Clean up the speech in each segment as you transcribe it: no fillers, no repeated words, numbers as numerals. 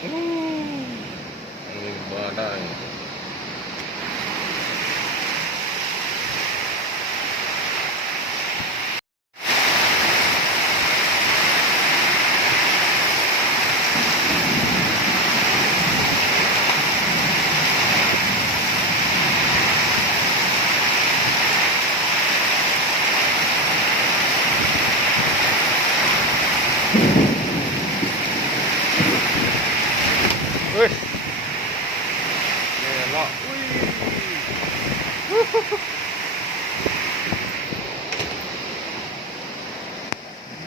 Ini badai. Wih, elok.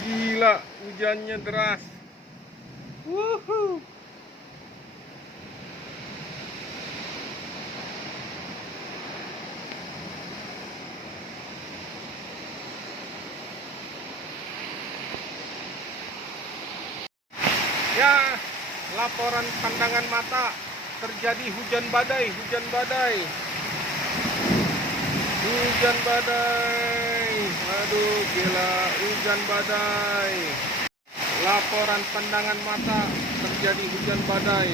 Gila, hujannya deras. Wuhu. Ya, laporan pandangan mata, terjadi hujan badai. Aduh, gila, hujan badai. Laporan pandangan mata, terjadi hujan badai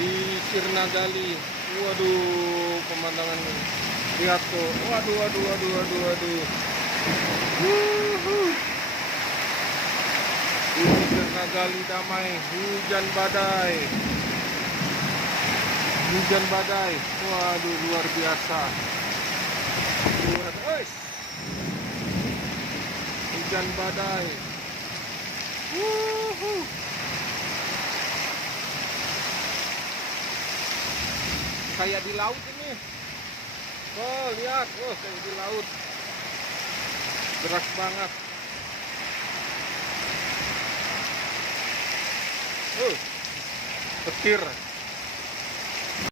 di Sirnagali. Waduh, pemandangan, lihat tuh. Waduh. Ini Sirnagali damai, hujan badai. Waduh, luar biasa. Hujan badai. Kayak di laut ini. Oh, lihat. Oh, kayak di laut. Deras banget. Petir.